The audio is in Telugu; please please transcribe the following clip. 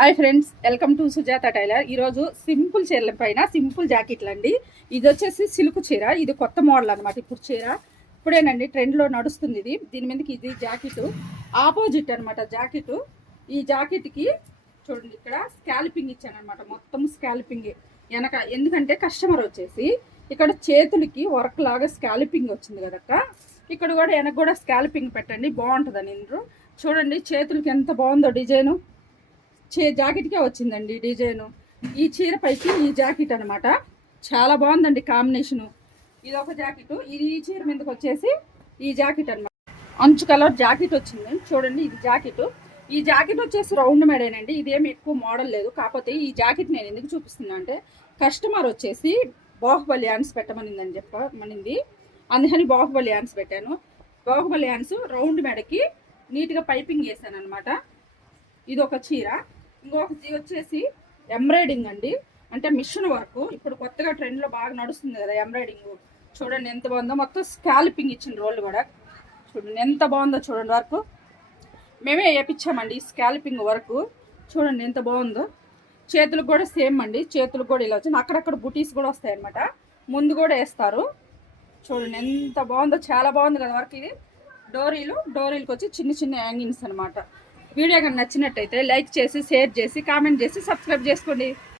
Hi friends, welcome to Sujatha tailor. ఈరోజు సింపుల్ చీరల పైన సింపుల్ జాకెట్లు అండి. ఇది వచ్చేసి సిల్క్ చీర. ఇది కొత్త మోడల్ అనమాట. ఇప్పుడు చీర ఇప్పుడేనండి ట్రెండ్లో నడుస్తుంది. దీని మీదకి ఇది జాకెట్ ఆపోజిట్ అనమాట. జాకెట్ ఈ జాకెట్కి చూడండి, ఇక్కడ స్కాల్పింగ్ ఇచ్చాను అనమాట. మొత్తం స్కాల్పింగ్ వెనక, ఎందుకంటే కస్టమర్ వచ్చేసి ఇక్కడ చేతులకి వర్క్ లాగా స్కాల్పింగ్ వచ్చింది కదక్క, ఇక్కడ కూడా వెనక కూడా స్కాల్పింగ్ పెట్టండి బాగుంటుందని. చూడండి చేతులకి ఎంత బాగుందో డిజైను. జాకెట్కే వచ్చిందండి డిజైను. ఈ చీర పైకి ఈ జాకెట్ అనమాట. చాలా బాగుందండి కాంబినేషను. ఇది ఒక జాకెట్, ఇది ఈ చీర మీదకి వచ్చేసి ఈ జాకెట్ అనమాట. అంచు కలర్ జాకెట్ వచ్చింది చూడండి. ఇది జాకెట్. ఈ జాకెట్ వచ్చేసి రౌండ్ మేడేనండి. ఇదేమి ఎక్కువ మోడల్ లేదు. కాకపోతే ఈ జాకెట్ నేను ఎందుకు చూపిస్తున్నా అంటే, కస్టమర్ వచ్చేసి బాహుబలి హ్యాండ్స్ పెట్టమనిందని చెప్పమనింది. అందుకని బాహుబలి హ్యాండ్స్ పెట్టాను. బాహుబలి హ్యాండ్స్ రౌండ్ మేడకి నీట్గా పైపింగ్ వేసాను అనమాట. ఇది ఒక చీర. ఇంకొకటి వచ్చేసి ఎంబ్రాయిడింగ్ అండి, అంటే మిషన్ వర్క్. ఇప్పుడు కొత్తగా ట్రెండ్లో బాగా నడుస్తుంది కదా ఎంబ్రాయిడింగ్. చూడండి ఎంత బాగుందో. మొత్తం స్కాల్పింగ్ ఇచ్చిన రోల్ కూడా చూడండి ఎంత బాగుందో. చూడండి వర్క్ మేమే వేయించామండి. స్కాల్పింగ్ వర్క్ చూడండి ఎంత బాగుందో. చేతులకు కూడా సేమ్ అండి. చేతులకు కూడా ఇలా వచ్చింది. అక్కడక్కడ బుటీస్ కూడా వస్తాయి అనమాట. ముందు కూడా వేస్తారు. చూడండి ఎంత బాగుందో. చాలా బాగుంది కదా వర్క్. ఇది డోరీలకు వచ్చి చిన్న చిన్న హ్యాంగింగ్స్ అనమాట. వీడియో కానీ నచ్చినట్టయితే లైక్ చేసి, షేర్ చేసి, కామెంట్ చేసి, సబ్స్క్రైబ్ చేసుకోండి.